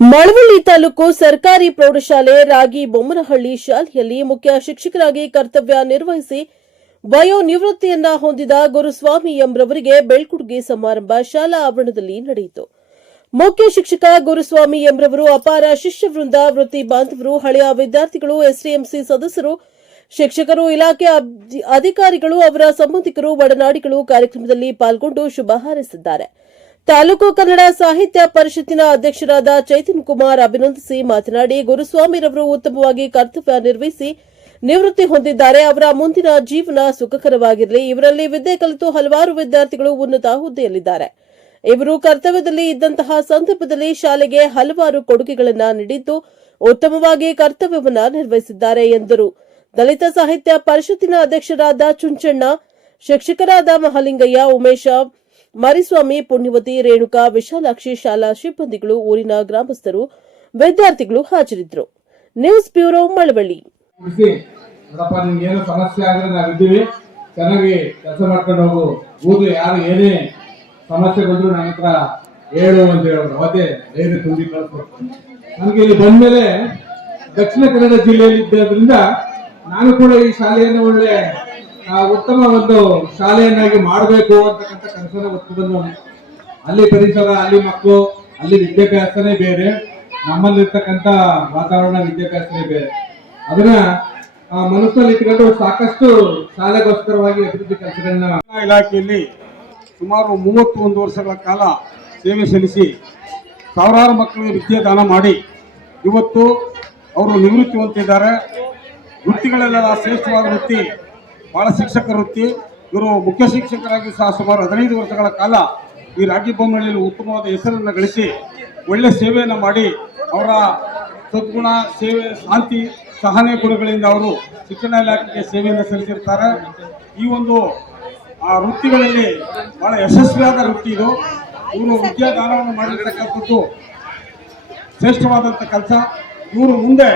ಮಳವಳ್ಳಿ ತಾಲೂಕು ಸರ್ಕಾರಿ ಪ್ರೌಢಶಾಲೆ ರಾಗಿ ಬೊಮ್ಮನಹಳ್ಳಿ ಶಾಲೆಯಲ್ಲಿ ಮುಖ್ಯ ಶಿಕ್ಷಕರಾಗಿ ಕರ್ತವ್ಯ ನಿರ್ವಹಿಸಿ ವಯೋನಿವೃತ್ತಿಯನ್ನ ಹೊಂದಿದ ಗುರುಸ್ವಾಮಿ ಎಂರವರಿಗೆ ಬೆಳ್ಕೊಡುಗೆ ಸಮಾರಂಭ ಶಾಲಾ ಆವರಣದಲ್ಲಿ ನಡೆಯಿತು. ಮುಖ್ಯ ಶಿಕ್ಷಕ ಗುರುಸ್ವಾಮಿ ಎಂರವರು ಅಪಾರ ಶಿಷ್ಯವೃಂದ, ವೃತ್ತಿ ಬಾಂಧವರು, ಹಳೆಯ ವಿದ್ಯಾರ್ಥಿಗಳು, ಎಸ್ಡಿಎಂಸಿ ಸದಸ್ಯರು, ಶಿಕ್ಷಕರು, ಇಲಾಖೆ ಅಧಿಕಾರಿಗಳು, ಅವರ ಸಂಬಂಧಿಕರು, ಒಡನಾಡಿಗಳು ಕಾರ್ಯಕ್ರಮದಲ್ಲಿ ಪಾಲ್ಗೊಂಡು ಶುಭ ಹಾರೈಸಿದ್ದಾರೆ. ತಾಲೂಕು ಕನ್ನಡ ಸಾಹಿತ್ಯ ಪರಿಷತ್ತಿನ ಅಧ್ಯಕ್ಷರಾದ ಚೈತನ್ಯ ಕುಮಾರ್ ಅಭಿನಂದಿಸಿ ಮಾತನಾಡಿ, ಗುರುಸ್ವಾಮಿರವರು ಉತ್ತಮವಾಗಿ ಕರ್ತವ್ಯ ನಿರ್ವಹಿಸಿ ನಿವೃತ್ತಿ ಹೊಂದಿದ್ದಾರೆ. ಅವರ ಮುಂದಿನ ಜೀವನ ಸುಖಕರವಾಗಿರಲಿ. ಇವರಲ್ಲಿ ವಿದ್ಯೆ ಕಲಿತು ಹಲವಾರು ವಿದ್ಯಾರ್ಥಿಗಳು ಉನ್ನತ ಹುದ್ದೆಯಲ್ಲಿದ್ದಾರೆ. ಇವರು ಕರ್ತವ್ಯದಲ್ಲಿ ಇದ್ದಂತಹ ಸಂದರ್ಭದಲ್ಲಿ ಶಾಲೆಗೆ ಹಲವಾರು ಕೊಡುಗೆಗಳನ್ನು ನೀಡಿದ್ದು ಉತ್ತಮವಾಗಿ ಕರ್ತವ್ಯವನ್ನ ನಿರ್ವಹಿಸಿದ್ದಾರೆ ಎಂದರು. ದಲಿತ ಸಾಹಿತ್ಯ ಪರಿಷತ್ತಿನ ಅಧ್ಯಕ್ಷರಾದ ಚುಂಚಣ್ಣ, ಶಿಕ್ಷಕರಾದ ಮಹಾಲಿಂಗಯ್ಯ, ಉಮೇಶ, ಮರಿಸ್ವಾಮಿ, ಪುಣ್ಯವತಿ, ರೇಣುಕಾ, ವಿಶಾಲಾಕ್ಷಿ, ಶಾಲಾ ಸಿಬ್ಬಂದಿಗಳು, ಊರಿನ ಗ್ರಾಮಸ್ಥರು, ವಿದ್ಯಾರ್ಥಿಗಳು ಹಾಜರಿದ್ದರು. News bureau, Malavalli. ಏನೋ ಸಮಸ್ಯೆ ಆದ್ರೆ ನಾವಿದ್ದೀವಿ, ಚೆನ್ನಾಗಿ ಕೆಲಸ ಮಾಡ್ಕೊಂಡು ಹೋಗು, ಊರು ಯಾರು ಏನೇ ಸಮಸ್ಯೆ ಬಂದ್ರು ನನ್ನ ಹತ್ರ ಹೇಳು ಅಂತ ಹೇಳೋರು. ಅವತ್ತೇ ಧೈರ್ಯ ತುಂಬಿ ಕಳಿಸ್ಬೇಕು. ನನಗೆ ಇಲ್ಲಿ ಬಂದ್ಮೇಲೆ ದಕ್ಷಿಣ ಕನ್ನಡ ಜಿಲ್ಲೆಯಲ್ಲಿ ಇದ್ದರಿಂದ ನಾನು ಕೂಡ ಈ ಶಾಲೆಯನ್ನು ಒಳ್ಳೆ ಉತ್ತಮ ಒಂದು ಶಾಲೆಯನ್ನಾಗಿ ಮಾಡಬೇಕು ಅಂತಕ್ಕಂಥ ಕನಸನ್ನ ಹೊತ್ತು ಬಂದು, ಅಲ್ಲಿ ಪರಿಸರ, ಅಲ್ಲಿ ಮಕ್ಕಳು, ಅಲ್ಲಿ ವಿದ್ಯಾಭ್ಯಾಸನೇ ಬೇರೆ, ನಮ್ಮಲ್ಲಿರ್ತಕ್ಕಂಥ ವಾತಾವರಣ ವಿದ್ಯಾಭ್ಯಾಸನೇ ಬೇರೆ. ಅದನ್ನ ಮನಸ್ಸಲ್ಲಿ ಇಟ್ಕೊಂಡು ಸಾಕಷ್ಟು ಶಾಲೆಗೋಸ್ಕರವಾಗಿ ಅಭಿವೃದ್ಧಿ ಕೆಲಸಗಳನ್ನ ಇಲಾಖೆಯಲ್ಲಿ ಸುಮಾರು 31 ವರ್ಷಗಳ ಕಾಲ ಸೇವೆ ಸಲ್ಲಿಸಿ ಸಾವಿರಾರು ಮಕ್ಕಳಿಗೆ ವಿದ್ಯಾದಾನ ಮಾಡಿ ಇವತ್ತು ಅವರು ನಿವೃತ್ತಿ ಹೊಂದಿದ್ದಾರೆ. ವೃತ್ತಿಗಳೆಲ್ಲ ಶ್ರೇಷ್ಠವಾದ ವೃತ್ತಿ, ಬಹಳ ಶಿಕ್ಷಕರ ವೃತ್ತಿ. ಇವರು ಮುಖ್ಯ ಶಿಕ್ಷಕರಾಗಿ ಸಹ ಸುಮಾರು 15 ವರ್ಷಗಳ ಕಾಲ ಈ ರಾಗಿ ಬೊಮ್ಮನಹಳ್ಳಿಯಲ್ಲಿ ಉತ್ತಮವಾದ ಹೆಸರನ್ನು ಗಳಿಸಿ ಒಳ್ಳೆ ಸೇವೆಯನ್ನು ಮಾಡಿ ಅವರ ಸದ್ಗುಣ, ಸೇವೆ, ಶಾಂತಿ, ಸಹನೆ ಗುಣಗಳಿಂದ ಅವರು ಶಿಕ್ಷಣ ಇಲಾಖೆಗೆ ಸೇವೆಯನ್ನು ಸಲ್ಲಿಸಿರ್ತಾರೆ. ಈ ಒಂದು ವೃತ್ತಿಗಳಲ್ಲಿ ಬಹಳ ಯಶಸ್ವಿಯಾದ ವೃತ್ತಿ ಇದು. ಇವರು ವಿದ್ಯಾದಾನವನ್ನು ಮಾಡಿರ್ತಕ್ಕಂಥದ್ದು ಶ್ರೇಷ್ಠವಾದಂಥ ಕೆಲಸ. ಇವರು ಮುಂದೆ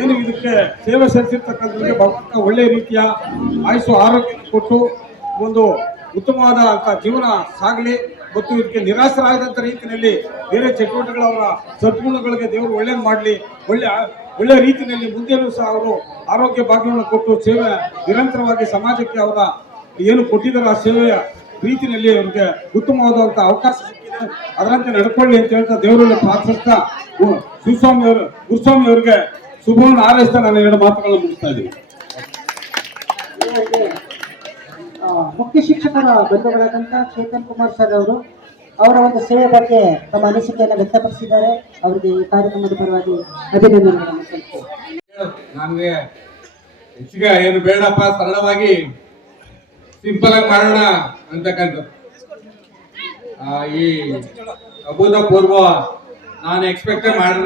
ಏನು ಇದಕ್ಕೆ ಸೇವೆ ಸಲ್ಲಿಸಿರ್ತಕ್ಕಂಥವ್ರಿಗೆ ಭಗವಂತ ಒಳ್ಳೆಯ ರೀತಿಯ ಆಯುಷು ಆರೋಗ್ಯ ಕೊಟ್ಟು ಒಂದು ಉತ್ತಮವಾದ ಜೀವನ ಸಾಗಲಿ ಮತ್ತು ಇದಕ್ಕೆ ನಿರಾಸರಾಗದಂಥ ರೀತಿಯಲ್ಲಿ ಬೇರೆ ಚಟುವಟಿಕೆಗಳ ಅವರ ಸದ್ಗುಣಗಳಿಗೆ ದೇವರು ಒಳ್ಳೆಯದು ಮಾಡಲಿ, ಒಳ್ಳೆಯ ರೀತಿಯಲ್ಲಿ ಮುಂದೆಯೂ ಸಹ ಅವರು ಆರೋಗ್ಯ ಭಾಗ್ಯವನ್ನು ಕೊಟ್ಟು ಸೇವೆ ನಿರಂತರವಾಗಿ ಸಮಾಜಕ್ಕೆ ಅವರ ಏನು ಕೊಟ್ಟಿದ್ದಾರೆ ಆ ಸೇವೆಯ ರೀತಿಯಲ್ಲಿ ಅವರಿಗೆ ಉತ್ತಮವಾದಂಥ ಅವಕಾಶ ಸಿಕ್ಕಿದೆ, ಅದರಂತೆ ನಡ್ಕೊಳ್ಳಿ ಅಂತ ಹೇಳ್ತಾ ದೇವರಲ್ಲಿ ಪ್ರಾರ್ಥಿಸ್ತಾ ಗುರುಸ್ವಾಮಿ ಅವರಿಗೆ ಶುಭವನ್ನು ಹಾರೈಸ್ತಾ ನಾನು 2 ಮಾತುಗಳನ್ನು ಮುಗಿಸ್ತಾ ಇದ್ದೀನಿ. ಮುಖ್ಯ ಶಿಕ್ಷಕರ ಬಂಧುಗಳಾದಂಥ ಚೇತನ್ ಕುಮಾರ್ ಸರ್ ಅವರು ಅವರ ಒಂದು ಸೇವೆ ಬಗ್ಗೆ ತಮ್ಮ ಅನಿಸಿಕೆಯನ್ನು ವ್ಯಕ್ತಪಡಿಸಿದ್ದಾರೆ. ಅವರಿಗೆ ಈ ಕಾರ್ಯಕ್ರಮದ ಪರವಾಗಿ ಅಭಿನಂದನೆಗಳನ್ನು ಸಲ್ಲಿಸುತ್ತೇನೆ. ನನಗೆ ಹೆಚ್ಚಿಗೆ ಏನು ಬೇಡಪ್ಪ, ಸರಳವಾಗಿ ಸಿಂಪಲ್ ಆಗಿ ಮಾಡೋಣ ಅಂತಕ್ಕಂಥ ಈ ಅಭೂತಪೂರ್ವ ನಾನು ಎಕ್ಸ್ಪೆಕ್ಟ್ ಮಾಡಿದ